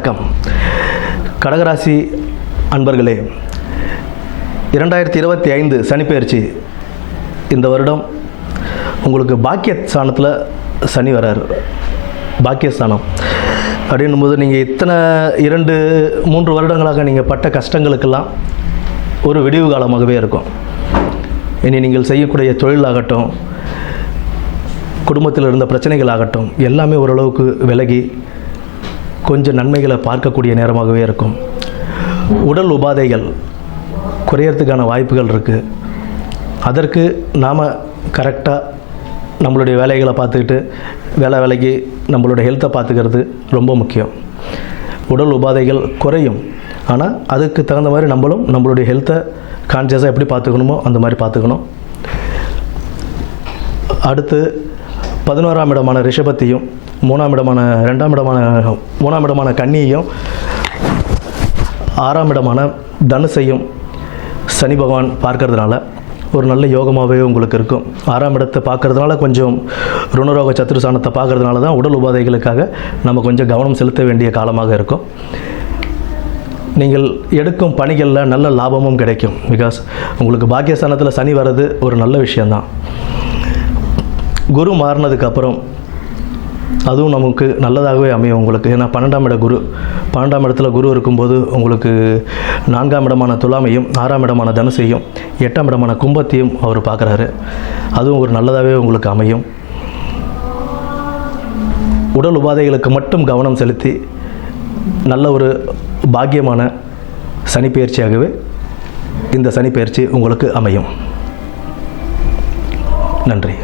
வணக்கம் கடகராசி அன்பர்களே, 2025 சனிப்பெயர்ச்சி இந்த வருடம் உங்களுக்கு பாக்கியஸ்தானத்தில் சனி வரார். பாக்கியஸ்தானம் அப்படின்னும்போது நீங்கள் இத்தனை 2-3 வருடங்களாக நீங்கள் பட்ட கஷ்டங்களுக்கெல்லாம் ஒரு விடிவு காலமாகவே இருக்கும். இனி நீங்கள் செய்யக்கூடிய தொழிலாகட்டும், குடும்பத்தில் இருந்த பிரச்சனைகள் ஆகட்டும், எல்லாமே ஓரளவுக்கு விலகி கொஞ்சம் நன்மைகளை பார்க்கக்கூடிய நேரமாகவே இருக்கும். உடல் உபாதைகள் குறையறதுக்கான வாய்ப்புகள் இருக்குது. அதற்கு நாம் கரெக்டாக நம்மளுடைய வேலைகளை பார்த்துக்கிட்டு வேலைக்கு நம்மளுடைய ஹெல்த்தை பார்த்துக்கிறது ரொம்ப முக்கியம். உடல் உபாதைகள் குறையும், ஆனால் அதுக்கு தகுந்த மாதிரி நம்மளுடைய ஹெல்த்தை கான்சியஸாக எப்படி பார்த்துக்கணுமோ அந்த மாதிரி பார்த்துக்கணும். அடுத்து 11ஆம் இடமான ரிஷபத்தையும் 3ஆம் இடமான கன்னியையும் 6ஆம் இடமான தனுசையும் சனி பகவான் பார்க்கறதுனால ஒரு நல்ல யோகமாகவே உங்களுக்கு இருக்கும். 6ஆம் இடத்தை பார்க்கறதுனால கொஞ்சம் ருணரோக சத்துருசானத்தை பார்க்கறதுனால தான் உடல் உபாதைகளுக்காக நம்ம கொஞ்சம் கவனம் செலுத்த வேண்டிய காலமாக இருக்கும். நீங்கள் எடுக்கும் பணிகளில் நல்ல லாபமும் கிடைக்கும். பிகாஸ் உங்களுக்கு பாக்கியஸ்தானத்தில் சனி வர்றது ஒரு நல்ல விஷயந்தான். குரு மாறினதுக்கப்புறம் அதுவும் நமக்கு நல்லதாகவே அமையும் உங்களுக்கு. ஏன்னா 12ஆம் இடத்துல குரு இருக்கும்போது உங்களுக்கு 4ஆம் இடமான துலாமையும் 6ஆம் இடமான தனுசையும் 8ஆம் இடமான கும்பத்தையும் அவர் பார்க்குறாரு. அதுவும் ஒரு நல்லதாகவே உங்களுக்கு அமையும். உடல் உபாதைகளுக்கு மட்டும் கவனம் செலுத்தி நல்ல ஒரு பாக்கியமான சனிப்பெயர்ச்சியாகவே இந்த சனிப்பெயர்ச்சி உங்களுக்கு அமையும். நன்றி.